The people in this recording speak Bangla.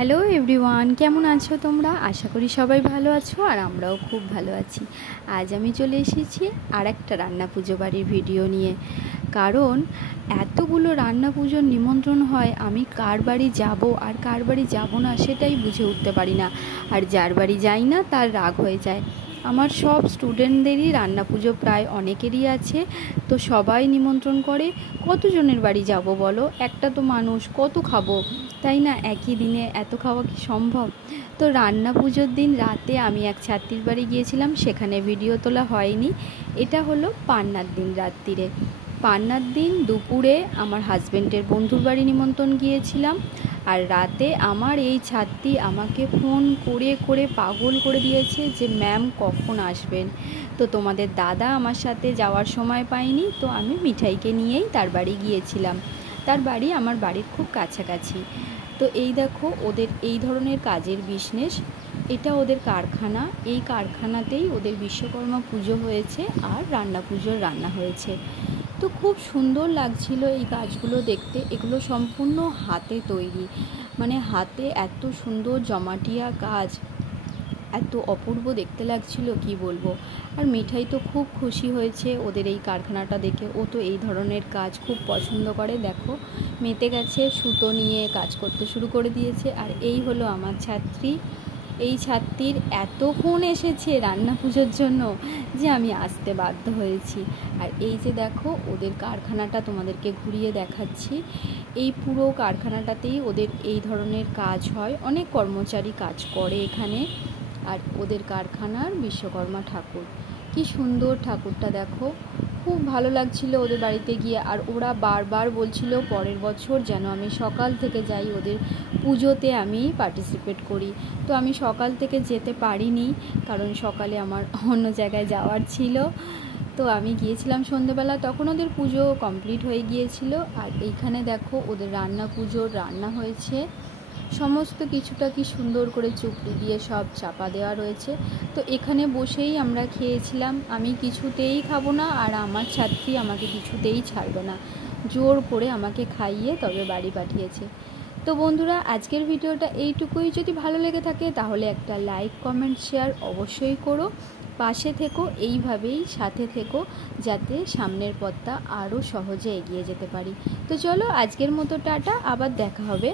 হ্যালো এভরিওয়ান, কেমন আছো তোমরা? আশা করি সবাই ভালো আছো আর আমরাও খুব ভালো আছি। আজ আমি চলে এসেছি আর একটা রান্না পুজো বাড়ির ভিডিও নিয়ে। কারণ এতগুলো রান্না পুজোর নিমন্ত্রণ হয়, আমি কার বাড়ি যাব আর কার বাড়ি যাব না সেটাই বুঝে উঠতে পারি না। আর যার বাড়ি যাই না তার রাগ হয়ে যায়। আমার সব স্টুডেন্টদেরই রান্না পুজো প্রায় অনেকেরই আছে, তো সবাই নিমন্ত্রণ করে। কতজনের বাড়ি যাব বলো? একটা তো মানুষ, কত খাবো, তাই না? একই দিনে এত খাওয়া কি সম্ভব? তো রান্না পুজোর দিন রাতে আমি এক ছাত্রীর বাড়ি গিয়েছিলাম, সেখানে ভিডিও তোলা হয়নি। এটা হলো পান্নার দিন রাত্রিরে। পান্নার দিন দুপুরে আমার হাজব্যান্ডের বন্ধুর বাড়ি নিমন্ত্রণ গিয়েছিলাম। আর রাতে আমার এই ছাত্রী আমাকে ফোন করে করে পাগল করে দিয়েছে যে ম্যাম কখন আসবেন। তো তোমাদের দাদা আমার সাথে যাওয়ার সময় পায়নি, তো আমি মিঠাইকে নিয়েই তার বাড়ি গিয়েছিলাম। তার বাড়ি আমার বাড়ির খুব কাছাকাছি। তো এই দেখো ওদের এই ধরনের কাজের বিজনেস, এটা ওদের কারখানা। এই কারখানাতেই ওদের বিশ্বকর্মা পুজো হয়েছে আর রান্না পুজোর রান্না হয়েছে। তো খুব সুন্দর লাগছিল এই কাজগুলো দেখতে। এগুলো সম্পূর্ণ হাতে তৈরি, মানে হাতে এত সুন্দর জমাটিয়া কাজ, এত অপূর্ব দেখতে লাগছিল কি বলবো। আর মিঠাই তো খুব খুশি হয়েছে ওদের এই কারখানাটা দেখে। ও তো এই ধরনের কাজ খুব পছন্দ করে। দেখো মেতে গেছে, সুতো নিয়ে কাজ করতে শুরু করে দিয়েছে। আর এই হলো আমার ছাত্রী। এই ছাত্রীর এত ফোন এসেছে রান্না পুজোর জন্য যে আমি আসতে বাধ্য হয়েছি। আর এই যে দেখো ওদের কারখানাটা তোমাদেরকে ঘুরিয়ে দেখাচ্ছি। এই পুরো কারখানাটাতেই ওদের এই ধরনের কাজ হয়, অনেক কর্মচারী কাজ করে এখানে। আর ওদের কারখানার বিশ্বকর্মা ঠাকুর, কি সুন্দর ঠাকুরটা দেখো। খুব ভালো লাগছিল ওদের বাড়িতে গিয়ে। আর ওরা বারবার বলছিল পরের বছর যেন আমি সকাল থেকে যাই, ওদের পুজোতে আমি পার্টিসিপেট করি। তো আমি সকাল থেকে যেতে পারিনি, কারণ সকালে আমার অন্য জায়গায় যাওয়ার ছিল। তো আমি গিয়েছিলাম সন্ধেবেলা, তখন ওদের পুজো কমপ্লিট হয়ে গিয়েছিল। আর এইখানে দেখো ওদের রান্না পুজোর রান্না হয়েছে সমস্ত কিছুটা, কি সুন্দর করে চুপড়ি দিয়ে সব চাপা দেওয়া রয়েছে। তো এখানে বসেই আমরা খেয়েছিলাম। আমি কিছুতেই খাবো না, আর আমার ছাত্রী আমাকে কিছুতেই ছাড়বে না, জোর করে আমাকে খাইয়ে তবে বাড়ি পাঠিয়েছে। তো বন্ধুরা, আজকের ভিডিওটা এইটুকুই। যদি ভালো লেগে থাকে তাহলে একটা লাইক, কমেন্ট, শেয়ার অবশ্যই করো। পাশে থেকো, এইভাবেই সাথে থেকো, যাতে সামনের পথটা আরও সহজে এগিয়ে যেতে পারি। তো চলো আজকের মতো টাটা, আবার দেখা হবে।